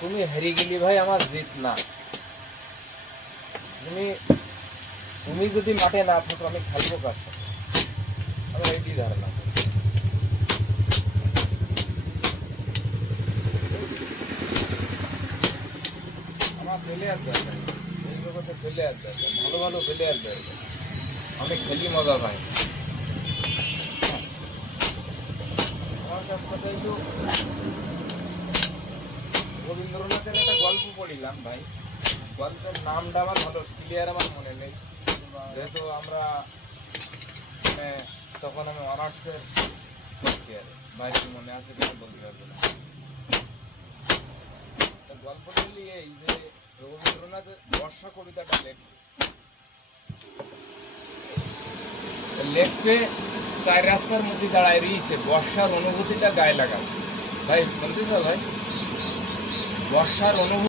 তুমি হেরে গেলি ভাই, আমার জিত না। তুমি তুমি যদি মাঠে না থাকো আমি খেলবো কার সাথে? আমার এটি ধারণা। আমার প্লেয়ার দরকার, এই জগতে প্লেয়ার দরকার, ভালো ভালো প্লেয়ার দরকার। আমি খেলি মজা পাই। আমার কাছ কথা একটু রবীন্দ্রনাথের একটা গল্প পড়িলাম ভাই। গল্পের নামটা আমার ভালো ক্লিয়ার আমার মনে নেই, যেহেতু আমরা মানে তখন আমি অনার্সের বাইরে মনে আছে কিনা বলতে পারবো না। গল্পটা এই যে রবীন্দ্রনাথের বর্ষা কবিতাটা লেখবে চার রাস্তার মধ্যে দাঁড়ায় রয়েছে, বর্ষার অনুভূতিটা গায়ে লাগাবে। ভাই শুনতেছ ভাই? বর্ষার অনুভূতি